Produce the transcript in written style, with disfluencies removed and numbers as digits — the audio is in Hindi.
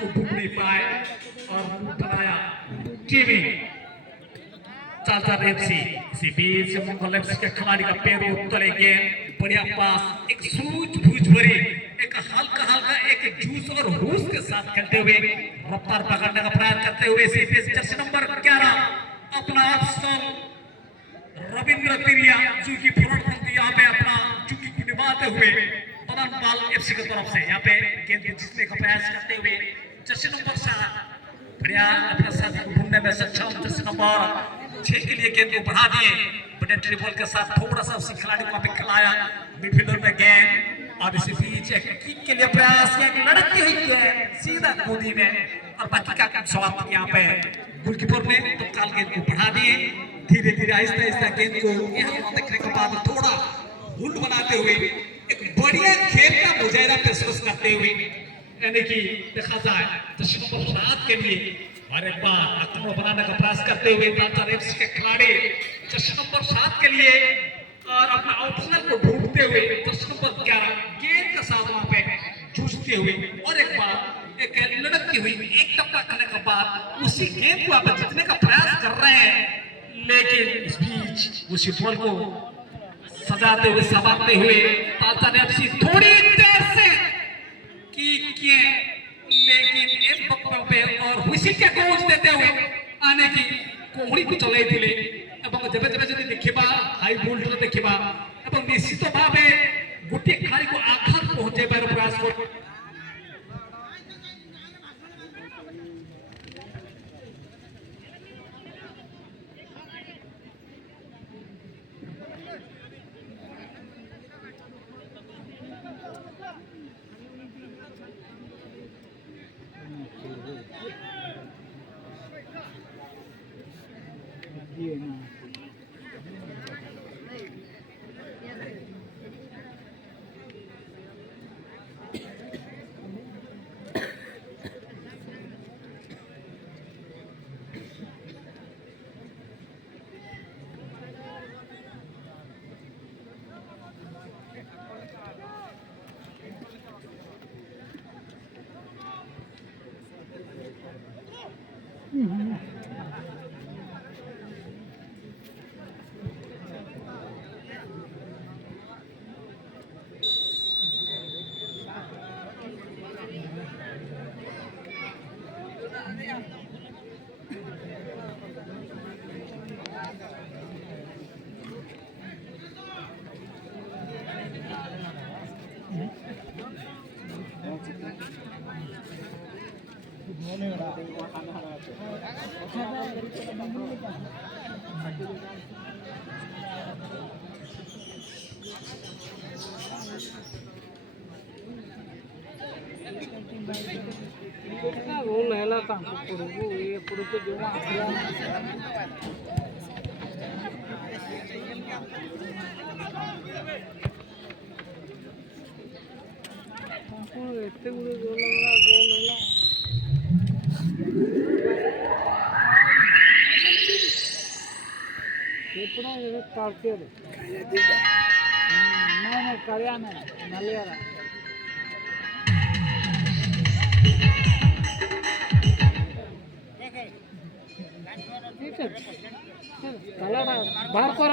को ढूंढ नहीं पाए और बनाया टीवी चालता एफसी। इसी बीच मंगल एफसी के खिलाड़ी का पैर तले गेंद बढ़िया पास एक सूझबूझ भरी एक हल्का एक जूस और होश के साथ खेलते हुए रफ्तार पकड़ने का प्रयास करते हुए जर्सी नंबर 11 अपना ऑप्शनल रविंद्र तिरिया जो की फ्रंट यहाँ पे अपना चुकी को निभाते हुए बदनपाल एफसी की तरफ से यहाँ पे गेंद जीतने का प्रयास करते हुए जर्सी नंबर 7 बढ़िया अपने साथी को ढूंढने में सक्षम। जर्सी नंबर 6 के लिए गेंद को बढ़ा दिए बड़े ट्रिबल के साथ थोड़ा सा उसी खिलाड़ी को अभी खिलाया मिडफील्डर में गेंद और इसी बीच एक किक के लिए प्रयास किया कि लड़की हुई गेंद सीधा गोदी में और बाकी का काम समाप्त यहाँ पे गोलकीपर ने तत्काल गेंद को बढ़ा दिए। धीरे आहिस्ता गेंद को यहाँ देखने के बाद थोड़ा हुल बनाते हुए एक बढ़िया खेल का मुजाहिरा पेशकश करते हुए यानी कि देखा जाए जर्सी नंबर 7 के लिए और एक बार आक्रमण बनाने का प्रयास करते हुए एफसी के खिलाड़ी जर्सी नंबर 7 के लिए और अपना ऑप्शनल को ढूंढते हुए जर्सी नंबर 11 गेंद के साथ वहां पे जूझते हुए और एक बार एक लड़कती हुई एक टप्पा करने के बाद उसी गेंद को आप जीतने का प्रयास कर रहे हैं लेकिन इस बीच उसी बॉल को सजाते हुए संभालते हुए एफसी थोड़ी देर से किए लेकिन एक बक्का पे और हुइसिल के कोच देते हुए आने की कोहड़ी को चलाई दिले এবং যেবে যেবে যদি দেখিবা হাই ভোল্টেজ দেখিবা এবং নিশ্চিত ভাবে গোটে খেলাড়ি আঘাত পৌঁছাইবার প্রয়াস কর। रोल है तो जो एते गुड़े गोल होला एपड़ा ये कार्टेर ना कार्याने नलियारा ठीक है कलर बाहर